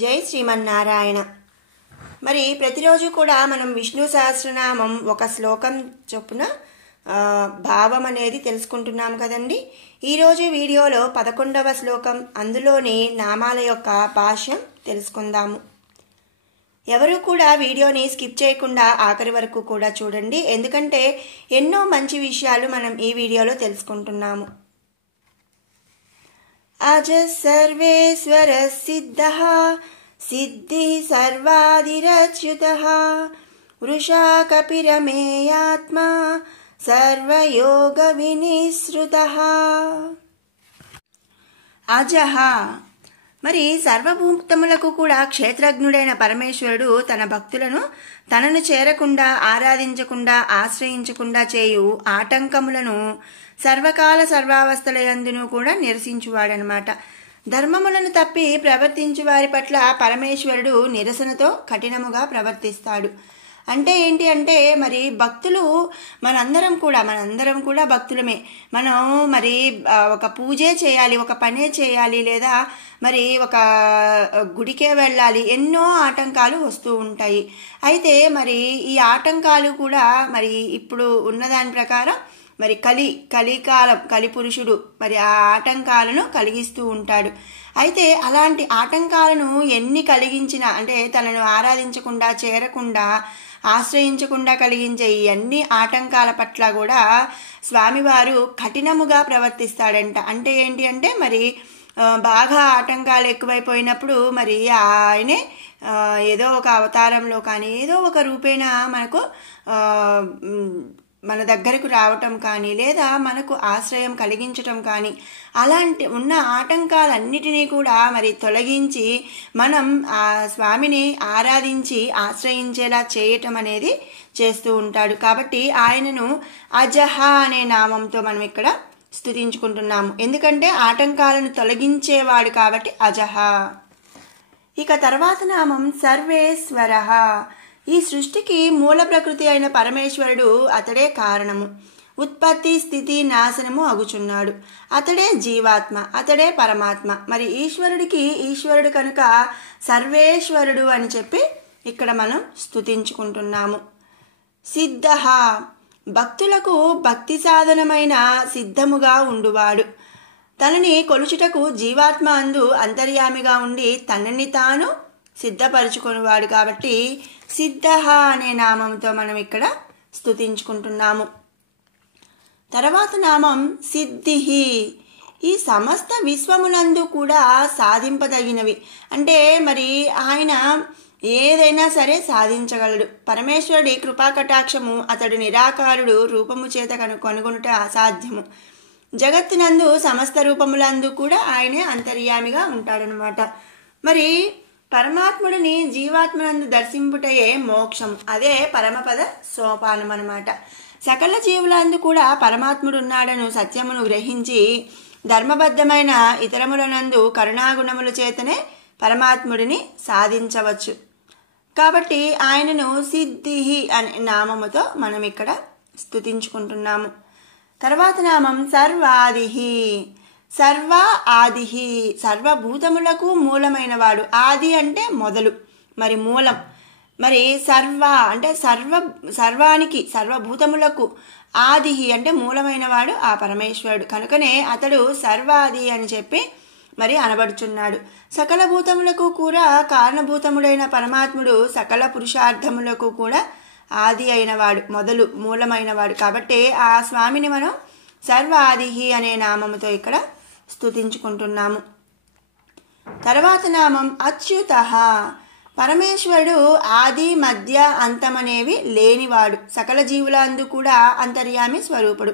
జై శ్రీమన్నారాయణ. మరి ప్రతిరోజు కూడా మనం విష్ణు సహస్రనామం ఒక శ్లోకం చొప్పున భావం అనేది తెలుసుకుంటున్నాం కదండి. ఈరోజు వీడియోలో 11వ శ్లోకం, అందులోని నామాల యొక్క భాష్యం తెలుసుకుందాము. ఎవరు కూడా వీడియోని స్కిప్ చేయకుండా ఆఖరి వరకు కూడా చూడండి, ఎందుకంటే ఎన్నో మంచి విషయాలు మనం ఈ వీడియోలో తెలుసుకుంటున్నాము. అజ సర్వేశ్వర సిద్ధః సిద్ధి సర్వాదిరచ్యుతః వృషా కపిరమేయాత్మా సర్వయోగ వినిశ్రుతః. అజః మరి సర్వభూతములకు కూడా క్షేత్రజ్ఞుడైన పరమేశ్వరుడు తన భక్తులను తనను చేరకుండా, ఆరాధించకుండా, ఆశ్రయించకుండా చేయు ఆటంకములను సర్వకాల సర్వావస్థలయందును కూడా నిరసించువాడనమాట. ధర్మములను తప్పి ప్రవర్తించు వారి పట్ల పరమేశ్వరుడు నిరసనతో కఠినముగా ప్రవర్తిస్తాడు. అంటే ఏంటి అంటే, మరి భక్తులు మనందరం కూడా భక్తులమే. మనం మరి ఒక పూజే చేయాలి, ఒక పనే చేయాలి, లేదా మరి ఒక గుడికే వెళ్ళాలి, ఎన్నో ఆటంకాలు వస్తూ ఉంటాయి. అయితే మరి ఈ ఆటంకాలు కూడా మరి ఇప్పుడు ఉన్నదాని ప్రకారం మరి కలికాలం కలిపురుషుడు మరి ఆ ఆటంకాలను కలిగిస్తూ ఉంటాడు. అయితే అలాంటి ఆటంకాలను ఎన్ని కలిగించినా, అంటే తనను ఆరాధించకుండా, చేరకుండా, ఆశ్రయించకుండా కలిగించే ఈ అన్ని ఆటంకాల పట్ల కూడా స్వామివారు కఠినముగా ప్రవర్తిస్తాడంట. అంటే ఏంటి అంటే, మరి బాగా ఆటంకాలు ఎక్కువైపోయినప్పుడు మరి ఆయనే ఏదో ఒక అవతారంలో కానీ, ఏదో ఒక రూపేణ మనకు మన దగ్గరకు రావటం కానీ, లేదా మనకు ఆశ్రయం కలిగించటం కానీ, అలాంటి ఉన్న ఆటంకాలన్నిటినీ కూడా మరి తొలగించి మనం ఆ స్వామిని ఆరాధించి ఆశ్రయించేలా చేయటం అనేది చేస్తూ ఉంటాడు. కాబట్టి ఆయనను అజహ అనే నామంతో మనం ఇక్కడ స్తుతించుకుంటున్నాము. ఎందుకంటే ఆటంకాలను తొలగించేవాడు కాబట్టి అజహ. ఇక తర్వాత నామం సర్వేశ్వరః. ఈ సృష్టికి మూల ప్రకృతి అయిన పరమేశ్వరుడు అతడే కారణము. ఉత్పత్తి, స్థితి, నాశనము అగుచున్నాడు. అతడే జీవాత్మ, అతడే పరమాత్మ. మరి ఈశ్వరుడు కనుక సర్వేశ్వరుడు అని చెప్పి ఇక్కడ మనం స్తుతించుకుంటున్నాము. సిద్ధః భక్తులకు భక్తి సాధనమైన సిద్ధముగా ఉండువాడు. తనని కొలుచుటకు జీవాత్మ అందు అంతర్యామిగా ఉండి తనని తాను సిద్ధపరచుకునేవాడు కాబట్టి సిద్ధః అనే నామంతో మనం ఇక్కడ స్తుతించుకుంటున్నాము. తర్వాత నామం సిద్ధిః. ఈ సమస్త విశ్వమునందు కూడా సాధింపదగినవి. అంటే మరి ఆయన ఏదైనా సరే సాధించగలడు. పరమేశ్వరుడి కృపాకటాక్షము అతడు నిరాకారుడు, రూపము చేత కనుగొనుట అసాధ్యము. జగత్తునందు సమస్త రూపములందు కూడా ఆయనే అంతర్యామిగా ఉంటాడనమాట. మరి పరమాత్ముడిని జీవాత్మనందు దర్శింపుటయే మోక్షం, అదే పరమపద సోపానం అన్నమాట. సకల జీవులందు కూడా పరమాత్ముడు ఉన్నాడను సత్యమును గ్రహించి ధర్మబద్ధమైన ఇతరములనందు కరుణాగుణముల చేతనే పరమాత్ముడిని సాధించవచ్చు. కాబట్టి ఆయనను సిద్ధిః అనే నామముతో మనం ఇక్కడ స్తుతించుకుంటున్నాము. తర్వాత నామం సర్వాదిః. సర్వ ఆదిః సర్వభూతములకు మూలమైన వాడు. ఆది అంటే మొదలు, మరి మూలం. మరి సర్వ అంటే సర్వానికి, సర్వభూతములకు. ఆదిః అంటే మూలమైన వాడు ఆ పరమేశ్వరుడు. కనుకనే అతడు సర్వాది అని చెప్పి మరి అనబడుచున్నాడు. సకల భూతములకు కూడా కారణభూతముడైన పరమాత్ముడు సకల పురుషార్థములకు కూడా ఆది అయినవాడు, మొదలు మూలమైనవాడు. కాబట్టి ఆ స్వామిని మనం సర్వాదిః అనే నామముతో ఇక్కడ స్తుతించుకుంటున్నాము. తర్వాత నామం అచ్యుతః. పరమేశ్వరుడు ఆది, మధ్య, అంతమనేవి లేనివాడు. సకల జీవులందు కూడా అంతర్యామి స్వరూపుడు.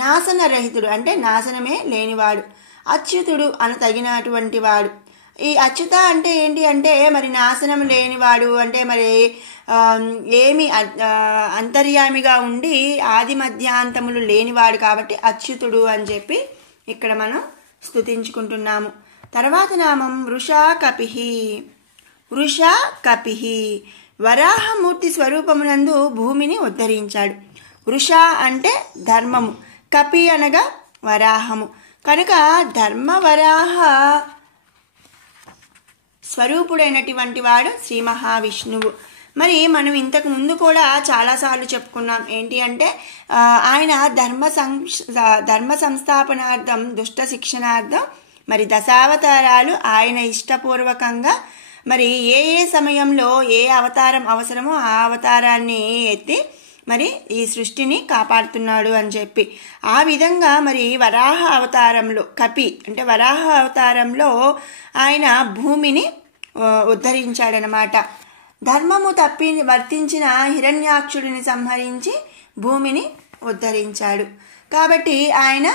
నాశన రహితుడు అంటే నాశనమే లేనివాడు. అచ్యుతుడు అని తగినటువంటి వాడు. ఈ అచ్యుత అంటే ఏంటి అంటే, మరి నాశనం లేనివాడు అంటే మరి ఏమి అంతర్యామిగా ఉండి ఆది మధ్యాంతములు లేనివాడు కాబట్టి అచ్యుతుడు అని చెప్పి ఇక్కడ మనం స్తుతించుకుంటున్నాము. తర్వాత నామం వృషా కపిః. వృషా కపిః వరాహమూర్తి స్వరూపమునందు భూమిని ఉద్ధరించాడు. వృష అంటే ధర్మము, కపి అనగా వరాహము. కనుక ధర్మ వరాహ స్వరూపుడైనటువంటి వాడు శ్రీ మహావిష్ణువు. మరి మనం ఇంతకు ముందు కూడా చాలాసార్లు చెప్పుకున్నాం. ఏంటి అంటే ఆయన ధర్మ సంస్థాపనార్థం, దుష్ట శిక్షణార్థం మరి దశావతారాలు ఆయన ఇష్టపూర్వకంగా మరి ఏ ఏ సమయంలో ఏ అవతారం అవసరమో ఆ అవతారాన్ని ఎత్తి మరి ఈ సృష్టిని కాపాడుతున్నాడు అని చెప్పి, ఆ విధంగా మరి వరాహ అవతారంలో అంటే వరాహ అవతారంలో ఆయన భూమిని ఉద్ధరించాడనమాట. ధర్మము తప్పి వర్తించిన హిరణ్యాక్షుడిని సంహరించి భూమిని ఉద్ధరించాడు. కాబట్టి ఆయన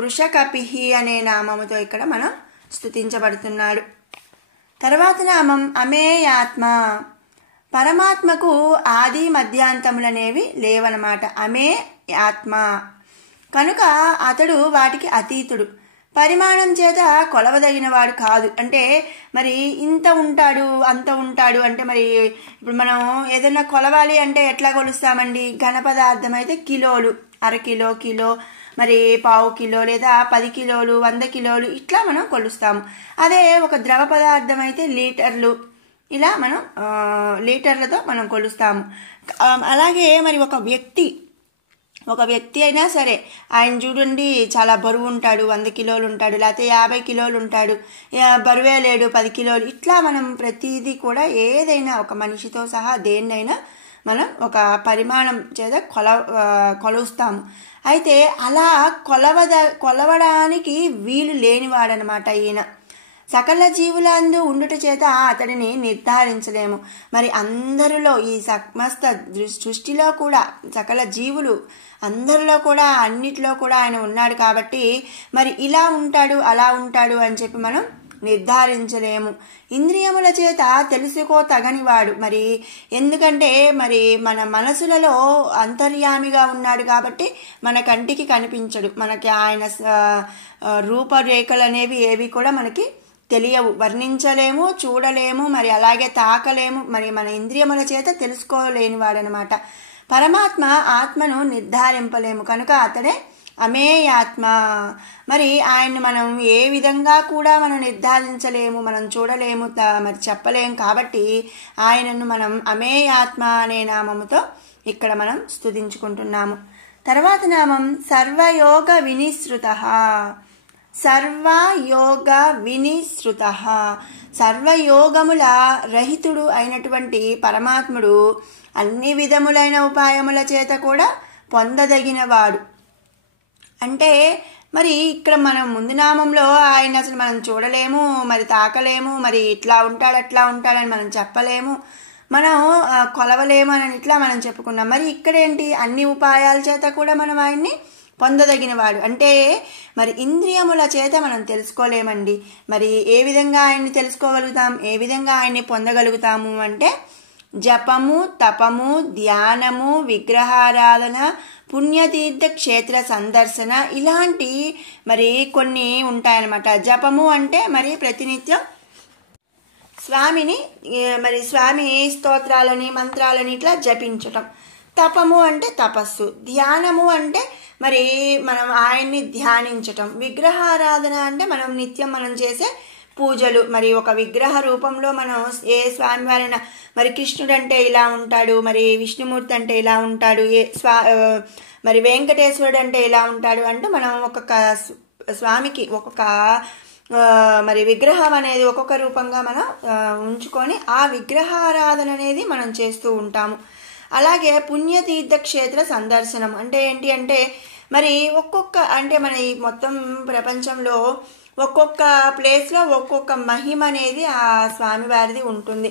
వృషకపిహి అనే నామముతో ఇక్కడ మనం స్తుతించబడుతున్నాడు. తర్వాత నామం అమేయాత్మ. పరమాత్మకు ఆది మధ్యాంతములనేవి లేవనమాట. అమే ఆత్మ కనుక అతడు వాటికి అతీతుడు, పరిమాణం చేత కొలవదగిన వాడు కాదు. అంటే మరి ఇంత ఉంటాడు అంత ఉంటాడు అంటే మరి ఇప్పుడు మనం ఏదైనా కొలవాలి అంటే ఎట్లా కొలుస్తామండి? ఘన పదార్థం అయితే కిలోలు, అరకిలో, కిలో, మరి పావు కిలో లేదా 10 కిలోలు, 100 కిలోలు ఇట్లా మనం కొలుస్తాము. అదే ఒక ద్రవ పదార్థం అయితే లీటర్లు, ఇలా మనం లీటర్లతో మనం కొలుస్తాము. అలాగే మరి ఒక వ్యక్తి అయినా సరే ఆయన చూడండి చాలా బరువు ఉంటాడు, 100 కిలోలు ఉంటాడు, లేకపోతే 50 కిలోలు ఉంటాడు, బరువే లేడు 10 కిలోలు. ఇట్లా మనం ప్రతిదీ కూడా ఏదైనా ఒక మనిషితో సహా దేన్నైనా మనం ఒక పరిమాణం చేత కొలుస్తాము. అయితే అలా కొలవడానికి వీలు లేనివాడనమాట ఈయన. సకల జీవులందు ఉండుట చేత అతడిని నిర్ధారించలేము. మరి అందరిలో ఈ సమస్త సృష్టిలో కూడా సకల జీవులు అందరిలో కూడా అన్నిటిలో కూడా ఆయన ఉన్నాడు. కాబట్టి మరి ఇలా ఉంటాడు అలా ఉంటాడు అని చెప్పి మనం నిర్ధారించలేము. ఇంద్రియముల చేత తెలుసుకోతగనివాడు. మరి ఎందుకంటే మరి మన మనసులలో అంతర్యామిగా ఉన్నాడు కాబట్టి మన కంటికి కనిపించడు. మనకి ఆయన రూపరేఖలు అనేవి ఏవి కూడా మనకి తెలియవు, వర్ణించలేము, చూడలేము, మరి అలాగే తాకలేము. మరి మన ఇంద్రియముల చేత తెలుసుకోలేని వాడనమాట. పరమాత్మ ఆత్మను నిర్ధారింపలేము కనుక అతడే అమేయాత్మ. మరి ఆయన్ని మనం ఏ విధంగా కూడా మనం నిర్ధారించలేము, మనం చూడలేము, మరి చెప్పలేము. కాబట్టి ఆయనను మనం అమేయాత్మ అనే నామముతో ఇక్కడ మనం స్తుతించుకుంటున్నాము. తర్వాత నామం సర్వయోగ వినిశ్రుత. సర్వయోగ వినిశ్రుత, సర్వయోగముల రహితుడు అయినటువంటి పరమాత్ముడు అన్ని విధములైన ఉపాయముల చేత కూడా పొందదగినవాడు. అంటే మరి ఇక్కడ మనం ముందు నామంలో ఆయన అసలు మనం చూడలేము, మరి తాకలేము, మరి ఇట్లా ఉంటాడు అట్లా ఉంటాడని మనం చెప్పలేము, మనం కొలవలేము అని ఇట్లా మనం చెప్పుకున్నాం. మరి ఇక్కడేంటి? అన్ని ఉపాయాల చేత కూడా మనం ఆయన్ని పొందదగినవాడు. అంటే మరి ఇంద్రియముల చేత మనం తెలుసుకోలేమండి. మరి ఏ విధంగా ఆయన్ని తెలుసుకోగలుగుతాం, ఏ విధంగా ఆయన్ని పొందగలుగుతాము అంటే జపము, తపము, ధ్యానము, విగ్రహారాధన, పుణ్యతీర్థ క్షేత్ర సందర్శన ఇలాంటి మరి కొన్ని ఉంటాయన్నమాట. జపము అంటే మరి ప్రతినిత్యం స్వామిని మరి స్వామి స్తోత్రాలని మంత్రాలని ఇట్లా జపించటం. తపము అంటే తపస్సు. ధ్యానము అంటే మరి మనం ఆయన్ని ధ్యానించటం. విగ్రహారాధన అంటే మనం నిత్యం మనం చేసే పూజలు. మరి ఒక విగ్రహ రూపంలో మనం ఏ స్వామివారైనా మరి కృష్ణుడు అంటే ఇలా ఉంటాడు, మరి విష్ణుమూర్తి అంటే ఇలా ఉంటాడు, మరి వెంకటేశ్వరుడు అంటే ఇలా ఉంటాడు అంటూ మనం ఒక్కొక్క స్వామికి ఒక్కొక్క మరి విగ్రహం అనేది ఒక్కొక్క రూపంగా మనం ఉంచుకొని ఆ విగ్రహారాధన అనేది మనం చేస్తూ ఉంటాము. అలాగే పుణ్యతీర్థ క్షేత్ర సందర్శనం అంటే ఏంటి అంటే మరి ఒక్కొక్క అంటే మన ఈ మొత్తం ప్రపంచంలో ఒక్కొక్క ప్లేస్లో ఒక్కొక్క మహిమ అనేది ఆ స్వామివారిది ఉంటుంది.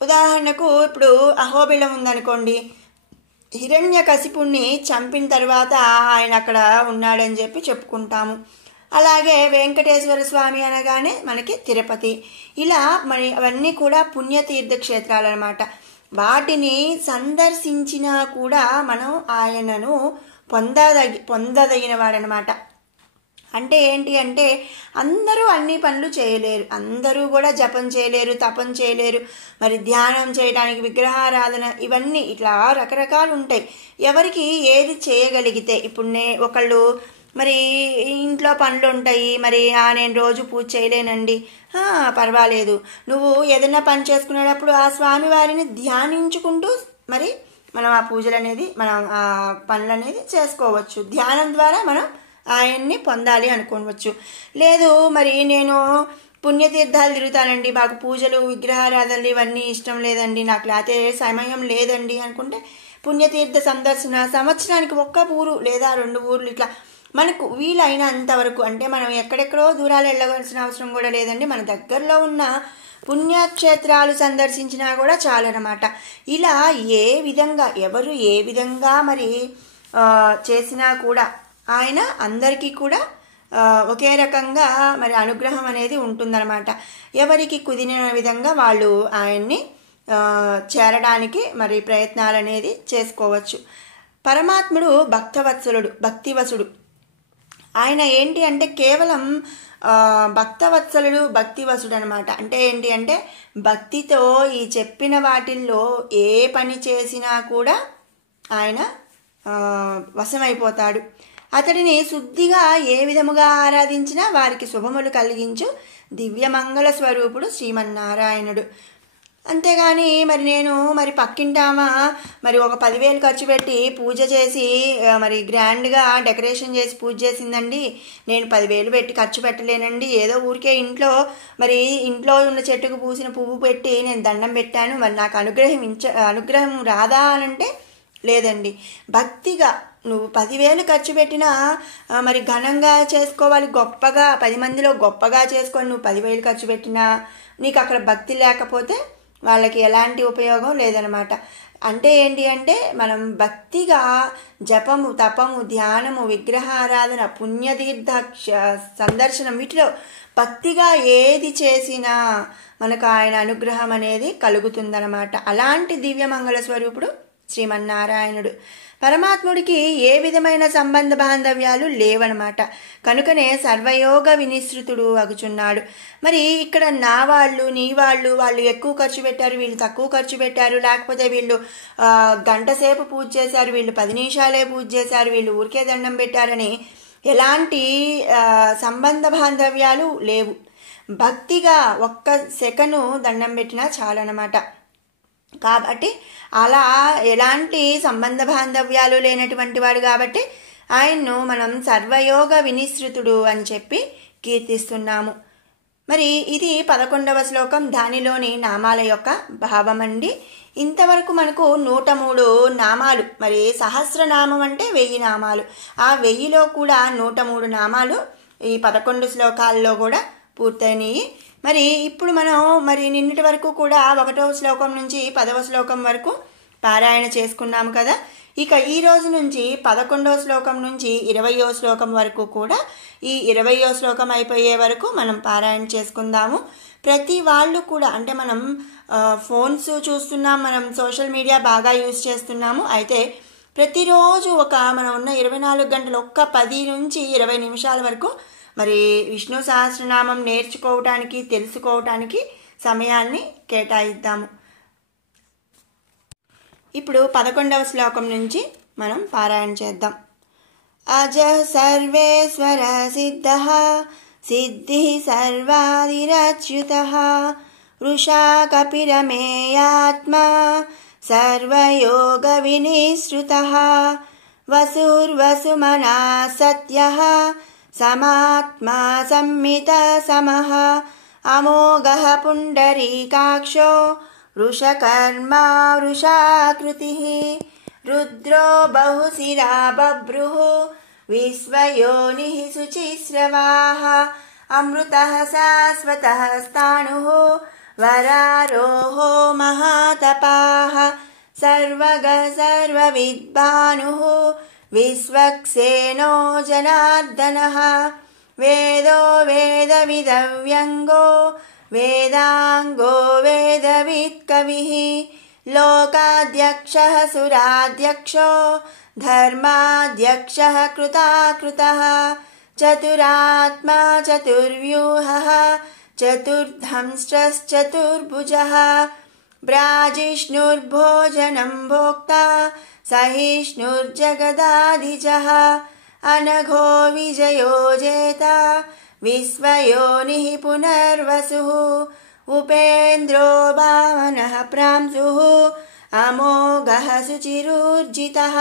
ఉదాహరణకు ఇప్పుడు అహోబిలం ఉందనుకోండి, హిరణ్యకశిపుణ్ణి చంపిన తర్వాత ఆయన అక్కడ ఉన్నాడని చెప్పి చెప్పుకుంటాము. అలాగే వెంకటేశ్వర స్వామి అనగానే మనకి తిరుపతి. ఇలా మరి అవన్నీ కూడా పుణ్యతీర్థ క్షేత్రాలు అన్నమాట. వాటిని సందర్శించినా కూడా మనం ఆయనను పొందదగిన వాడనమాట. అంటే ఏంటి అంటే అందరూ అన్ని పనులు చేయలేరు, అందరూ కూడా జపం చేయలేరు, తపం చేయలేరు, మరి ధ్యానం చేయడానికి విగ్రహారాధన ఇవన్నీ ఇట్లా రకరకాలు ఉంటాయి. ఎవరికి ఏది చేయగలిగితే ఇప్పుడు ఒకళ్ళు మరి ఇంట్లో పనులు ఉంటాయి, మరి నేను రోజు పూజ చేయలేనండి, పర్వాలేదు. నువ్వు ఏదైనా పని చేసుకునేటప్పుడు ఆ స్వామివారిని ధ్యానించుకుంటూ మరి మనం ఆ పూజలు అనేది మనం ఆ పనులు అనేది చేసుకోవచ్చు. ధ్యానం ద్వారా మనం ఆయన్ని పొందాలి అనుకోవచ్చు. లేదు మరి నేను పుణ్యతీర్థాలు తిరుగుతానండి, మాకు పూజలు విగ్రహారాధనలు ఇవన్నీ ఇష్టం లేదండి, నాకు లేతే సమయం లేదండి అనుకుంటే పుణ్యతీర్థ సందర్శన సంవత్సరానికి 1 ఊరు లేదా 2 ఊర్లు ఇట్లా మనకు వీలైనంత వరకు, అంటే మనం ఎక్కడెక్కడో దూరాలు వెళ్ళవలసిన అవసరం కూడా లేదండి, మన దగ్గరలో ఉన్న పుణ్యక్షేత్రాలు సందర్శించినా కూడా చాలన్నమాట. ఇలా ఏ విధంగా ఎవరు ఏ విధంగా మరి చేసినా కూడా ఆయన అందరికీ కూడా ఒకే రకంగా మరి అనుగ్రహం అనేది ఉంటుందన్నమాట. ఎవరికి కుదిరిన విధంగా వాళ్ళు ఆయన్ని చేరడానికి మరి ప్రయత్నాలు అనేది చేసుకోవచ్చు. పరమాత్ముడు భక్తివసుడు. ఆయన ఏంటి అంటే కేవలం భక్తివసుడు అనమాట. అంటే ఏంటి అంటే భక్తితో ఈ చెప్పిన వాటిల్లో ఏ పని చేసినా కూడా ఆయన వశమైపోతాడు. అతడిని శుద్ధిగా ఏ విధముగా ఆరాధించినా వారికి శుభములు కలిగించు దివ్యమంగళ స్వరూపుడు శ్రీమన్నారాయణుడు. అంతేగాని మరి నేను మరి పక్కింటామా మరి ఒక 10,000 ఖర్చు పెట్టి పూజ చేసి మరి గ్రాండ్గా డెకరేషన్ చేసి పూజ చేసిందండి, నేను 10,000 పెట్టి ఖర్చు పెట్టలేనండి, ఏదో ఊరికే ఇంట్లో ఉన్న చెట్టుకు పూసిన పువ్వు పెట్టి నేను దండం పెట్టాను, మరి నాకు అనుగ్రహం రాదా అనంటే లేదండి. భక్తిగా నువ్వు 10,000 ఖర్చు పెట్టినా మరి ఘనంగా చేసుకోవాలి, గొప్పగా 10 మందిలో గొప్పగా చేసుకొని నువ్వు 10,000 ఖర్చు పెట్టినా నీకు అక్కడ భక్తి లేకపోతే వాళ్ళకి ఎలాంటి ఉపయోగం లేదనమాట. అంటే ఏంటి అంటే మనం భక్తిగా జపము, తపము, ధ్యానము, విగ్రహారాధన, పుణ్యతీర్థ సందర్శనం వీటిలో భక్తిగా ఏది చేసినా మనకు ఆయన అనుగ్రహం అనేది కలుగుతుందన్నమాట. అలాంటి దివ్యమంగళ స్వరూపుడు శ్రీమన్నారాయణుడు. పరమాత్ముడికి ఏ విధమైన సంబంధ బాంధవ్యాలు లేవనమాట. కనుకనే సర్వయోగ వినిశ్రుతుడు అగుచున్నాడు. మరి ఇక్కడ నా వాళ్ళు నీ వాళ్ళు ఎక్కువ ఖర్చు పెట్టారు, వీళ్ళు తక్కువ ఖర్చు పెట్టారు, లేకపోతే వీళ్ళు గంట సేపు పూజ చేశారు, వీళ్ళు 10 నిమిషాలే పూజ చేశారు, వీళ్ళు ఊరికే దండం పెట్టారని ఎలాంటి సంబంధ బాంధవ్యాలు లేవు. భక్తిగా 1 సెకను దండం పెట్టినా చాలన్నమాట. కాబట్టి అలా ఎలాంటి సంబంధ బాంధవ్యాలు లేనటువంటి వాడు కాబట్టి ఆయన్ను మనం సర్వయోగ వినిశ్రుతుడు అని చెప్పి కీర్తిస్తున్నాము. మరి ఇది 11వ శ్లోకం, దానిలోని నామాల యొక్క భావమండి. ఇంతవరకు మనకు 103 నామాలు, మరి సహస్రనామం అంటే 1000 నామాలు, ఆ 1000లో కూడా 103 నామాలు ఈ 11 శ్లోకాల్లో కూడా పూర్తయినాయి. మరి ఇప్పుడు మనం మరి నిన్నటి వరకు కూడా 1వ శ్లోకం నుంచి 10వ శ్లోకం వరకు పారాయణ చేసుకున్నాము కదా. ఇక ఈ రోజు నుంచి 11వ శ్లోకం నుంచి 20వ శ్లోకం వరకు కూడా ఈ 20వ శ్లోకం అయిపోయే వరకు మనం పారాయణ చేసుకుందాము. ప్రతి వాళ్ళు కూడా అంటే మనం ఫోన్స్ చూస్తున్నాం, మనం సోషల్ మీడియా బాగా యూజ్ చేస్తున్నాము. అయితే ప్రతిరోజు మనం ఉన్న 24 గంటలు 10 నుంచి 20 నిమిషాల వరకు మరి విష్ణు సహస్రనామం నేర్చుకోవటానికి, తెలుసుకోవటానికి సమయాన్ని కేటాయిద్దాము. ఇప్పుడు 11వ శ్లోకం నుంచి మనం పారాయణ చేద్దాం. అజ సర్వేశ్వర సిద్ధ సిద్ధి సర్వాదిరచ్యుత వృషా కపిరమేయాత్మా సర్వయోగ వినిశ్రుత వసుర్వసుమనా సత్య సమాత్మా సంమిత సమః అమోఘః పుండరీకాక్షో వృషకర్మా వృషాకృతిః రుద్రో బహుశిరా బభ్రుః విశ్వయోనిః శుచిస్రవాః అమృతః శాశ్వతః స్థాణుః వరారోహో మహాతపాః సర్వగః సర్వవిద్భానుః విశ్వక్సేనో జనార్దనః వేదో వేదవిదవ్యంగో వేదాంగో వేదవిత్కవిః లోకాధ్యక్షః సురాధ్యక్షో ధర్మాధ్యక్షః కృతాకృతః చతురాత్మా చతుర్వ్యూహః చతుర్ధంష్ట్రశ్చతుర్భుజः బ్రాజిష్ణుర్భోజనం భోక్తా సహిష్ణుర్జగదాదిజః అనఘో విజయో జేతా విశ్వయోనిః పునర్వసుః ఉపేంద్రో వామనః ప్రాంశుః అమోఘః శుచిరూర్జితः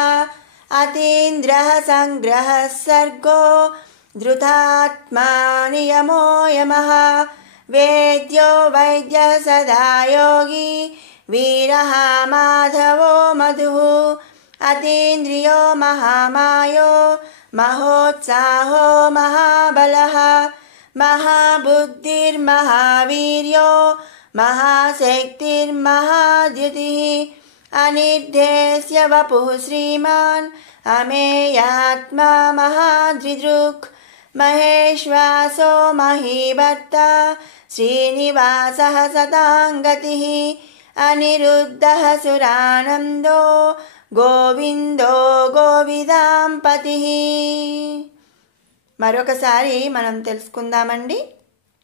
అతీంద్రః సంగ్రహः సర్గో ధృతాత్మా నియమో యమః వేద్యో వైద్యः సదా యోగి వీరः మాధవో మధుః అతీంద్రియో మహామాయో మహోత్సాహో మహాబలః మహాబుద్ధిర్మహావీర్యో మహాశక్తిర్మహాద్యుతిః అనిర్దేశ్య వపుః శ్రీమాన్ అమేయాత్మా మహాద్రిదృక్ మహేశ్వాసో మహీభర్త శ్రీనివాసః సతాంగతిః అనిరుద్ధః సురానందో గోవిందో గోవిదాంపతిః. మరొకసారి మనం తెలుసుకుందామండి.